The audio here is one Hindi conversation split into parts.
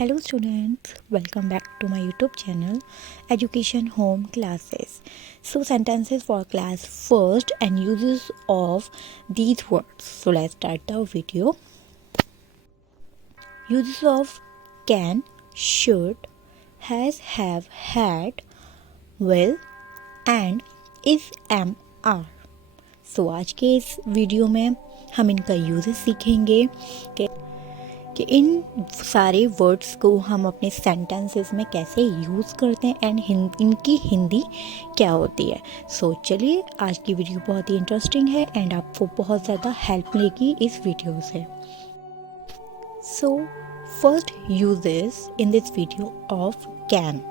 Hello students, welcome back to my YouTube channel Education Home Classes. So sentences for class first and uses of these words. So let's start the video. Uses of can, should, has, have, had, will and is, am, are. So आज के इस वीडियो में हम इनका यूजेस सीखेंगे कि इन सारे वर्ड्स को हम अपने सेंटेंसेस में कैसे यूज़ करते हैं एंड इनकी हिंदी क्या होती है। सो चलिए, आज की वीडियो बहुत ही इंटरेस्टिंग है एंड आपको बहुत ज़्यादा हेल्प मिलेगी इस वीडियो से। So first uses in this video of can.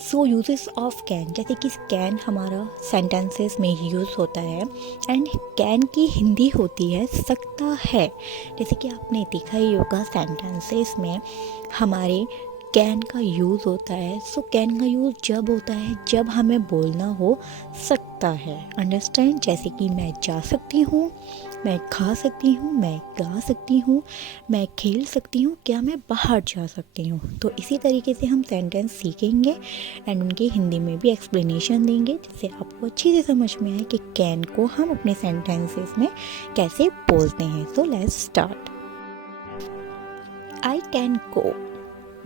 So uses of can, जैसे कि कैन हमारा सेंटेंसेस में यूज़ होता है एंड कैन की हिंदी होती है सकता है। जैसे कि आपने देखा ही होगा सेंटेंसेस में हमारे कैन का यूज़ होता है। सो कैन का यूज़ जब होता है जब हमें बोलना हो सकता है। अंडरस्टैंड? जैसे कि मैं जा सकती हूँ, मैं खा सकती हूँ, मैं गा सकती हूँ, मैं खेल सकती हूँ, क्या मैं बाहर जा सकती हूँ। तो इसी तरीके से हम सेंटेंस सीखेंगे एंड उनकी हिंदी में भी एक्सप्लेनेशन देंगे जिससे आपको अच्छी से समझ में आए कि कैन को हम अपने सेंटेंसेस में कैसे बोलते हैं। So let's start. I can go,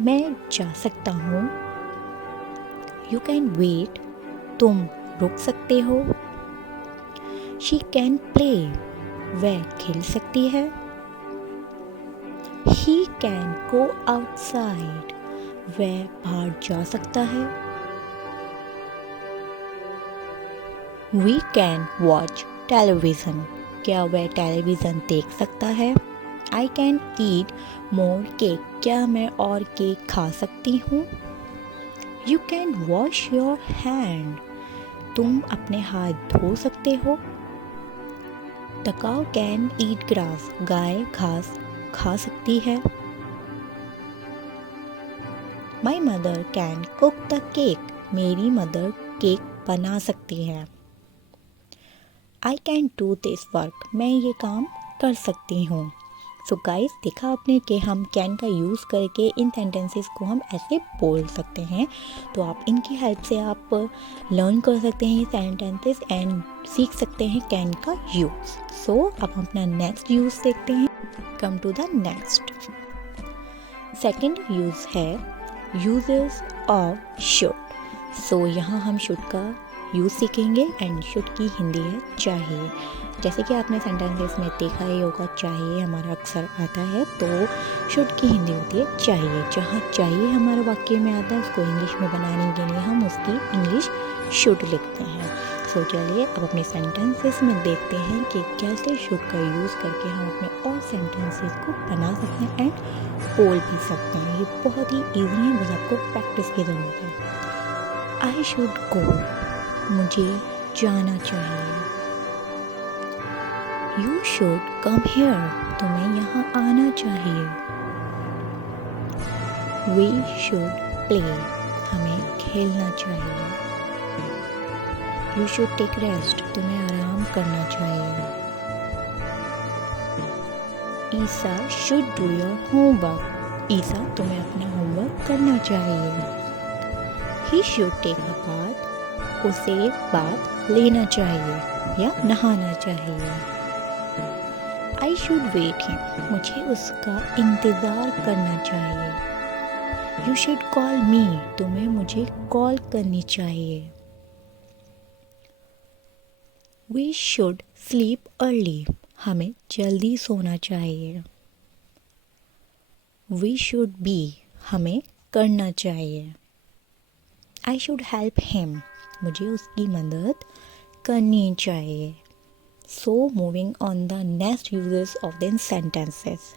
मैं जा सकता हूँ। यू कैन वेट, तुम रुक सकते हो। शी कैन प्ले, वह खेल सकती है। ही कैन गो आउटसाइड, वह बाहर जा सकता है। वी कैन वॉच टेलीविज़न, क्या वह टेलीविज़न देख सकता है। I can eat more cake, क्या मैं और केक खा सकती हूँ। You can wash your hand, तुम अपने हाथ धो सकते हो। The cow can eat grass, गाय घास खा सकती है। My mother can cook the cake, मेरी मदर केक बना सकती है। I can do this work, मैं ये काम कर सकती हूँ। सो गाइस, देखा आपने कि हम कैन का यूज़ करके इन सेंटेंसेस को हम ऐसे बोल सकते हैं। तो आप इनकी हेल्प से आप लर्न कर सकते हैं ये सेंटेंसेस एंड सीख सकते हैं कैन का यूज़। सो अब हम अपना नेक्स्ट यूज़ देखते हैं। Come to the next. Second use है यूजेस ऑफ शुड। सो यहाँ हम शुड का यूज़ सीखेंगे एंड शुड की हिंदी है चाहिए। जैसे कि आपने सेंटेंसेस में देखा ही होगा, चाहिए हमारा अक्सर आता है तो शुड की हिंदी होती है चाहिए। जहाँ चाहिए हमारे वाक्य में आता है उसको इंग्लिश में बनाने के लिए हम उसकी इंग्लिश शुड लिखते हैं। सो चलिए अब अपने सेंटेंसेस में देखते हैं कि कैसे शुड का यूज़ करके हम अपने और सेंटेंसेस को बना सकते हैं एंड बोल भी सकते हैं। ये बहुत ही ईजी है, बस आपको प्रैक्टिस की ज़रूरत है। आई शुड गो, मुझे जाना चाहिए। यू शुड कम हियर, तुम्हें यहाँ आना चाहिए। वी शुड प्ले, हमें खेलना चाहिए। यू शुड टेक रेस्ट, तुम्हें आराम करना चाहिए। Isa should do your homework, Isa तुम्हें अपना होमवर्क करना चाहिए। He should take a bath, उसे बाथ लेना चाहिए या नहाना चाहिए। आई शुड वेट हिम, मुझे उसका इंतज़ार करना चाहिए। यू शुड कॉल मी, तुम्हें मुझे कॉल करनी चाहिए। वी शुड स्लीप अर्ली, हमें जल्दी सोना चाहिए। वी शुड बी, हमें करना चाहिए। आई शुड हेल्प हिम, मुझे उसकी मदद करनी चाहिए। So moving on the next uses of the sentences.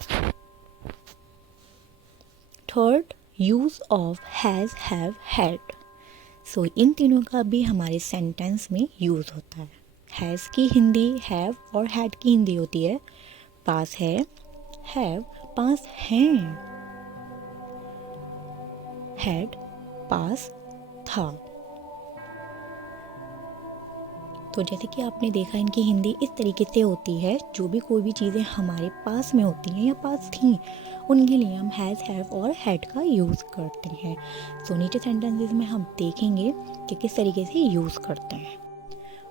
Third, use of has, have, had. So इन तीनों का भी हमारे सेंटेंस में यूज़ होता है। हैज़ की हिंदी हैव और हैड की हिंदी होती है पास है, हैव पास हैं, हैड पास था। तो जैसे कि आपने देखा इनकी हिंदी इस तरीके से होती है, जो भी कोई भी चीज़ें हमारे पास में होती हैं या पास थी उनके लिए हम हैज़, हैव और हैड का यूज़ करते हैं। सो नीचे सेंटेंसेस में हम देखेंगे कि किस तरीके से यूज़ करते हैं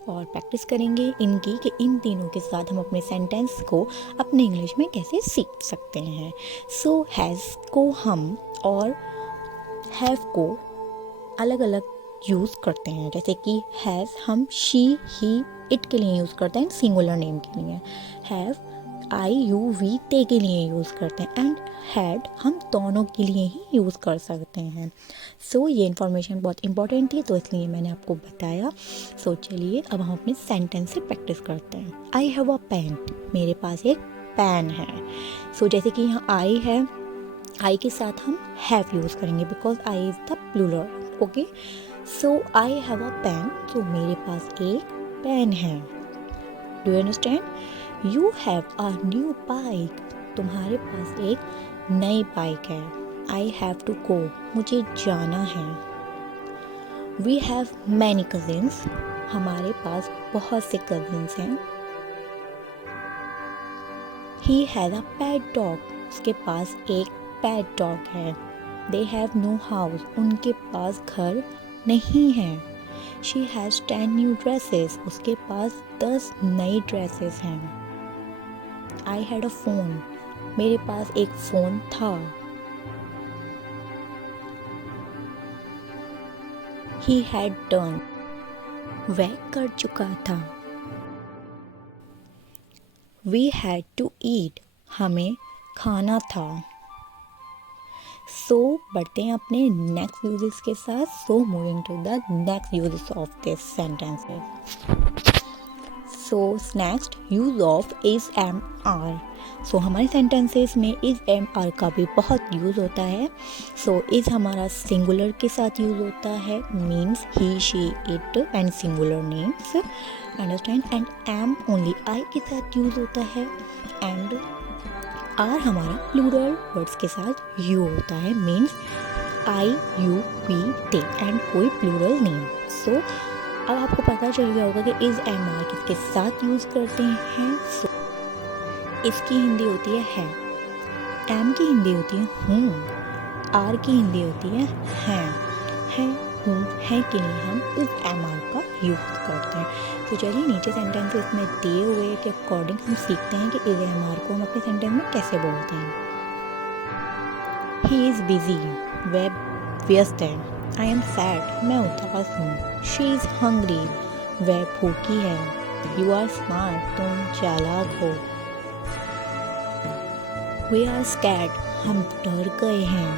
और प्रैक्टिस करेंगे इनकी कि इन तीनों के साथ हम अपने सेंटेंस को अपने इंग्लिश में कैसे सीख सकते हैं। सो हैज़ को हम और हैव को अलग अलग यूज़ करते हैं। जैसे कि हैज़ हम शी, ही, इट के लिए यूज़ करते हैं, सिंगुलर नेम के लिए। हैव आई, यू, वी, ते के लिए यूज़ करते हैं एंड हैड हम दोनों के लिए ही यूज़ कर सकते हैं। सो ये इन्फॉर्मेशन बहुत इंपॉर्टेंट थी तो इसलिए मैंने आपको बताया। सो चलिए अब हम अपने सेंटेंस से प्रैक्टिस करते हैं। आई हैव अ पेन, मेरे पास एक पेन है। सो जैसे कि यहाँ आई है, आई के साथ हम हैव यूज़ करेंगे because I is the plural. Okay, so I have a pen, तो मेरे पास एक पेन है। Do you understand? You have a new bike, तुम्हारे पास एक नई बाइक है। आई हैव टू गो, मुझे जाना है। वी हैव मैनी कजिन्स, हमारे पास बहुत से कजिन्स हैं। He has a pet dog, उसके पास एक पेट डॉग है। दे हैव नो हाउस, उनके पास घर नहीं है। शी हैज़ 10 न्यू ड्रेसेस, उसके पास 10 नई ड्रेसेस हैं। आई हैड अ फोन, मेरे पास एक फ़ोन था। ही हैड डन, वह कर चुका था। वी हैड टू ईट, हमें खाना था। सो बढ़ते हैं अपने नेक्स्ट यूजेस के साथ। So moving to the next uses of this sentences. So next use of is, am, are. So हमारे सेंटेंसेस में इज, एम, आर का भी बहुत यूज़ होता है। सो इज हमारा सिंगुलर के साथ यूज़ होता है, means he, she, it and singular names, understand. And am only I के साथ यूज़ होता है। एंड आर हमारा प्लूरल वर्ड्स के साथ यूज होता है, means I, you, we, they and कोई प्लूरल नेम। सो अब आपको पता चल गया होगा कि इज, एम, आर किसके साथ यूज़ करते हैं। सो इसकी हिंदी होती है, एम की हिंदी होती है हूँ, आर की हिंदी होती है, है, हूँ, है के लिए हम इज, एम, आर का यूज़ करते हैं। तो चलिए नीचे सेंटेंसेस में दिए हुए के अकॉर्डिंग हम सीखते हैं कि इज, एम, आर को हम अपने सेंटेंस में कैसे बोलते हैं। ही इज़ बिजी, वह व्यस्त है। आई एम सैड, मैं उदास हूँ। शी इज़ हंग्री, वह भूखी है। यू आर स्मार्ट, तुम चालाक हो। वी आर स्कैर्ड, हम डर गए हैं।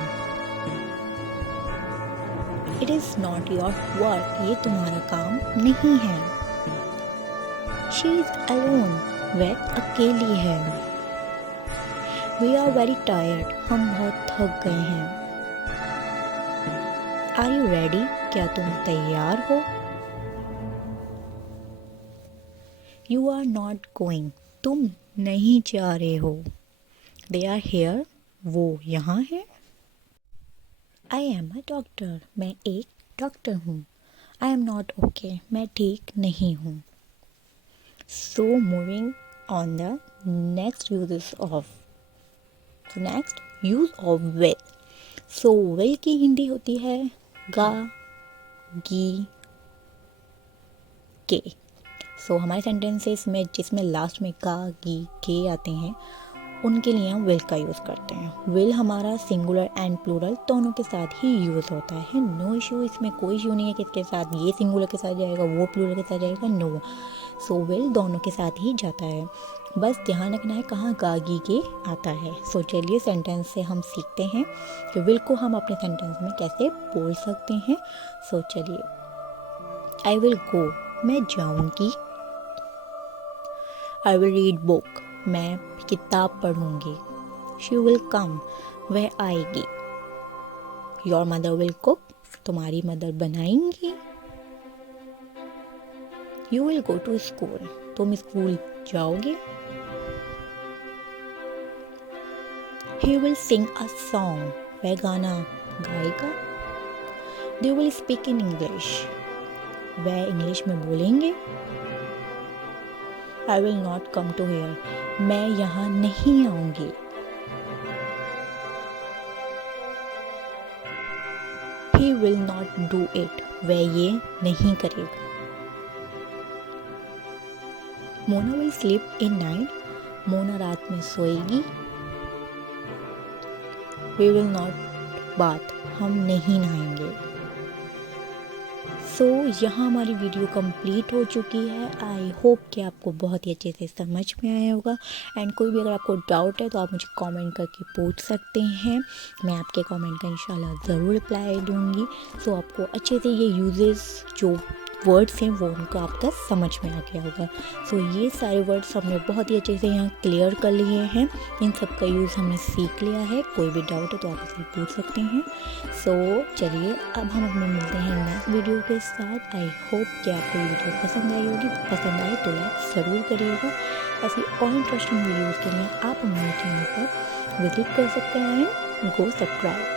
It is not your work, ये तुम्हारा काम नहीं है। शी इज़ अलोन, वह अकेली है। वी आर वेरी टायर्ड, हम बहुत थक गए हैं। आर यू रेडी, क्या तुम तैयार हो? यू आर नॉट गोइंग, तुम नहीं जा रहे हो। दे आर हेयर, वो यहाँ है। आई एम अ डॉक्टर, मैं एक डॉक्टर हूँ। आई एम नॉट ओके, मैं ठीक नहीं हूँ। So moving on the next uses of, next use of will. So will की हिंदी होती है गा, गी, के। सो हमारे सेंटेंसेस में जिसमें लास्ट में का, गी, के आते हैं उनके लिए हम विल का यूज़ करते हैं। विल हमारा सिंगुलर एंड प्लूरल दोनों के साथ ही यूज़ होता है। नो इशू, इसमें कोई इशू नहीं है किसके साथ ये सिंगुलर के साथ जाएगा वो प्लूरल के साथ जाएगा, नो। सो विल दोनों के साथ ही जाता है, बस ध्यान रखना है कहाँ गागी के आता है। सो चलिए सेंटेंस से हम सीखते हैं कि विल को हम अपने सेंटेंस में कैसे बोल सकते हैं। सो चलिए, आई विल गो, मैं जाऊँगी। आई विल रीड बुक, मैं किताब पढ़ूंगी। शी विल कम, वह आएगी। योर मदर विल कुक, तुम्हारी मदर बनाएंगी। You will go to school, तुम स्कूल जाओगे। He will sing a song, वह गाना गाएगा। They will speak in English, वह इंग्लिश में बोलेंगे। I will not come to here, मैं यहाँ नहीं आऊँगी। He will not do it, वह ये नहीं करेगा। Mona will sleep in night, Mona रात में सोएगी। वी विल नॉट बाथ, हम नहीं नहाएंगे। सो यहाँ हमारी वीडियो कंप्लीट हो चुकी है। आई होप कि आपको बहुत ही अच्छे से समझ में आया होगा। एंड कोई भी अगर आपको डाउट है तो आप मुझे कमेंट करके पूछ सकते हैं, मैं आपके कमेंट का इंशाल्लाह ज़रूर रिप्लाई दूँगी। सो आपको अच्छे से ये यूजेस जो वर्ड्स हैं वो उनको आपका समझ में आ गया होगा। सो ये सारे वर्ड्स हमने बहुत ही अच्छे से यहाँ क्लियर कर लिए हैं, इन सब का यूज़ हमने सीख लिया है। कोई भी डाउट है तो आप इसे पूछ सकते हैं। सो चलिए अब हम अपने मिलते हैं नेक्स्ट वीडियो के साथ। आई होप कि आपको ये वीडियो पसंद आई होगी। पसंद आए तो लाइक ज़रूर करिएगा। ऐसी और इंटरेस्टिंग वीडियोज़ के लिए आप हमारे चैनल पर विजिट कर सकते हैं। Go subscribe.